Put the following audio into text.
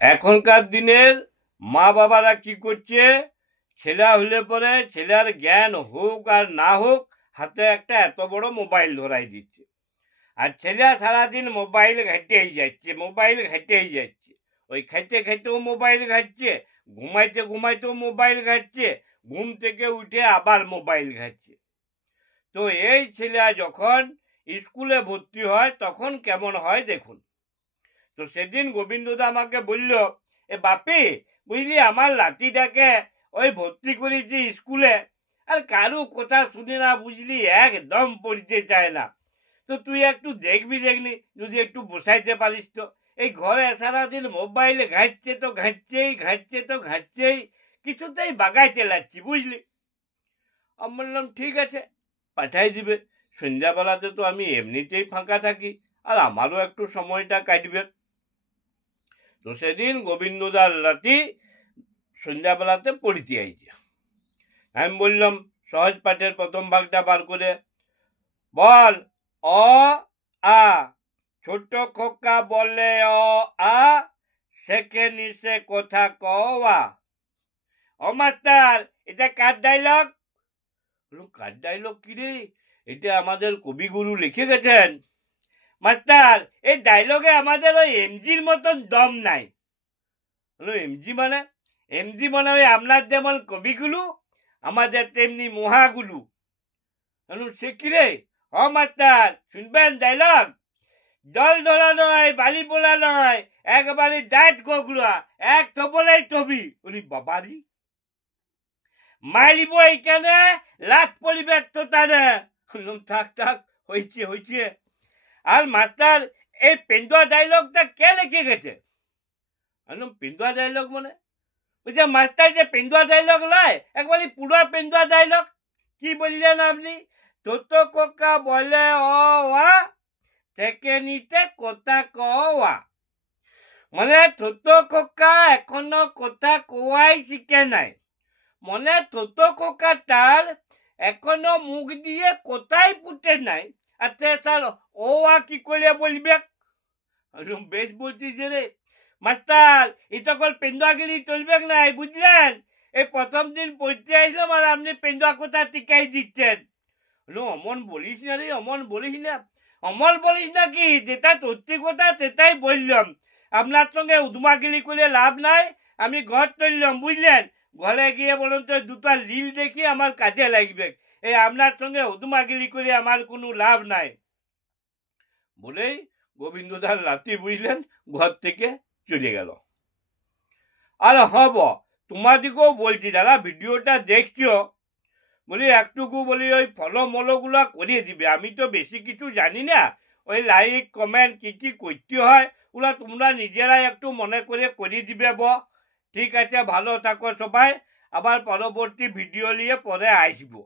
এখনকার দিনের মা বাবারা কি করছে, ছেলে হলে পরে ছেলের জ্ঞান হোক আর না হোক হাতে একটা এত বড় মোবাইল ধরাই দিচ্ছে, আর ছেলে সারাদিন মোবাইল ঘাঁটেই যাচ্ছে। ওই খেতে খেতেও মোবাইল ঘাঁটছে, ঘুমাইতেও মোবাইল ঘাঁটছে, ঘুম থেকে উঠে আবার মোবাইল ঘাঁটছে। তো এই ছেলে যখন স্কুলে ভর্তি হয় তখন কেমন হয় দেখুন। তো সেদিন গোবিন্দদা আমাকে বলল, এ বাপি বুঝলি আমার লাতিটাকে ওই ভর্তি করেছি স্কুলে, আর কারো কথা শুনে না বুঝলি, একদম পড়তে চায় না। তো তুই একটু দেখবি যদি একটু বসাইতে পারিস। তো এই ঘরে সারাদিন মোবাইল ঘাঁটছেই, কিছুতেই বাগাইতে লাগছি বুঝলি। আমি বললাম ঠিক আছে, পাঠাই দিবে। সন্ধ্যাবেলাতে তো আমি এমনিতেই ফাঁকা থাকি, আর আমারও একটু সময়টা কাটবে। তো সেদিন গোবিন্দদার রাতি সন্ধ্যাবেলাতে পড়িতে আইছে। আমি বললাম সহজ পাঠের প্রথম ভাগটা বার করে বল। অ আ, ছোট খোকা বলে অ আ, শেখে নিশে কথা কওয়া। ও মাস্টার, এটা কার ডায়লগ? কার ডায়লগ কি রে? এটা আমাদের কবিগুরু লিখে গেছেন। মাস্টার, এই ডায়লগে আমাদের ওই এমজির মতন দম নাই। এমজি মানে ওই আপনার যেমন কবিগুলো, আমাদের তেমনি মহাগুলো। সে কি রে? হ মাস্টার, শুনবেন ডায়লগ? জল ধরা নয়, বালি পোলা নয়, একবারে ডাইট গোগড়া, এক থবলেই থবি। উনি বাবারি মারিব এইখানে, লাট পরিবেশ তো তারে। থাক হয়েছে। আর মাস্টার, এই পেন্দুয়া ডায়লগটা কে লিখে গেছে? পেন্দুয়া ডায়লগ মানে ওই যে মাস্টার যে পেন্দুয়া ডায়লগ নয়, একবারে পুরো পেন্দুয়া ডায়লগ। কি বললেন আপনি? ছোট কোকা বলে অ আ, থেকে নিতে কথা কওয়া। মানে ছোট খোকা এখনো কথা কোয়াই শিখে নাই, মানে ছোট খোকাটার এখনো মুখ দিয়ে কোথায় ফুটে নাই। আচ্ছা স্যার, ও আ কি করে বলবে? বেশ বলছিস রে মাস্টার, এই তখন পেন্দুয়াগিরি চলবে নাই বুঝলেন। এই প্রথম দিন পড়তে আসলাম আর আপনি পেন্দুয়া কথা টিকাই দিচ্ছেন। অমন বলিস না রে, অমন বলিস না কি, যেটা সত্যি কথা সেটাই বললাম। আপনার সঙ্গে উদমাগিরি করে লাভ নাই। আমি ঘর চললাম বুঝলেন। ঘরে গিয়ে বলুন তো দুটো লীল দেখি আমার কাজে লাগবে। এই আপনার সঙ্গে উদমাগিরি করে আমার কোনো লাভ নাই বলেই গোবিন্দদার রাতি বুঝলেন ঘর থেকে চলে গেল। আর হব তোমাদিকেও বলছি, যারা ভিডিওটা দেখছো, বলি একটুকু বলি ওই ফলোমলোগুলো করিয়ে দিবে। আমি তো বেশি কিছু জানি না, ওই লাইক কমেন্ট কি করতে হয় ওগুলো তোমরা নিজেরাই একটু মনে করে করিয়ে দিবে। ঠিক আছে, ভালো থাকো সবাই, আবার পরবর্তী ভিডিও নিয়ে পরে আসবো।